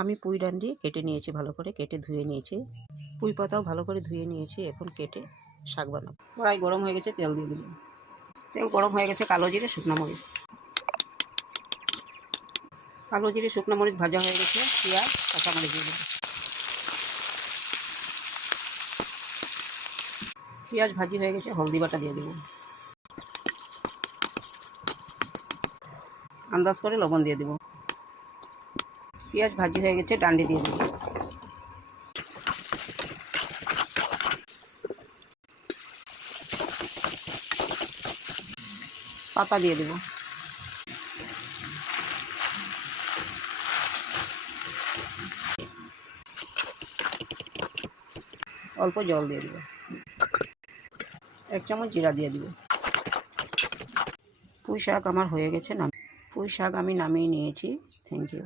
আমি পুঁই ডান্ডি কেটে নিয়েছি, ভালো করে কেটে ধুয়ে নিয়েছি। পুঁই পাতাও ভালো করে ধুয়ে নিয়েছি। এখন কেটে শাক বানাবো। কড়াই গরম হয়ে গেছে, তেল দিয়ে দেবো। তেল গরম হয়ে গেছে, কালো জিরে শুকনো মরিচ। কালো জিরে শুকনো মরিচ ভাজা হয়ে গেছে, পেঁয়াজ কাঁচামরিচ দিয়ে দেবো। পেঁয়াজ ভাজি হয়ে গেছে, হলদি বাটা দিয়ে দেবো। আন্দাজ করে লবণ দিয়ে দেবো। পেঁয়াজ ভাজি হয়ে গেছে, ডান্ডি দিয়ে দেবো। পাতা দিয়ে দেবো। অল্প জল দিয়ে দেবো। 1 চামচ জিরা দিয়ে দেবো। পুঁই শাক আমার হয়ে গেছে, পুঁই শাক আমি নামিয়ে নিয়েছি। Thank you.